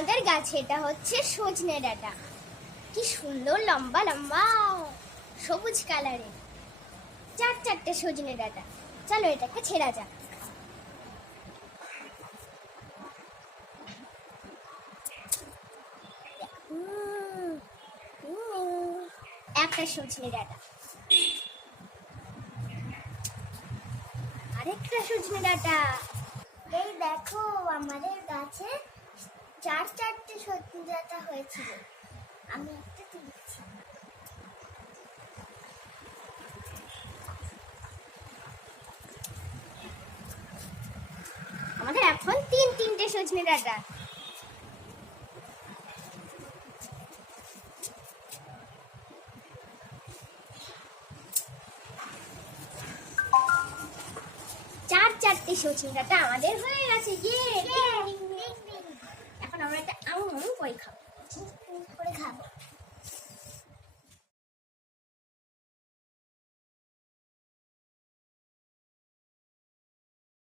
আমাদের গাছে এটা হচ্ছে সজনে ডাঁটা। কি সুন্দর লম্বা লম্বা সবুজ কালারের চারটে সজনে ডাঁটা। চলো এটাকে ছেড়া যাক। একটা সজনে ডাঁটা, আরেকটা সজনে ডাঁটা। এই দেখো আমাদের গাছে চারটে সজনে ডাঁটা হয়েছিল। আমি একটা তুলছি। আমাদের এখন তিনটে সজনে ডাঁটা। চারটে সজনে ডাঁটা আমাদের হয়ে গেছে। এখন আমরা একটা আম করে খাবো।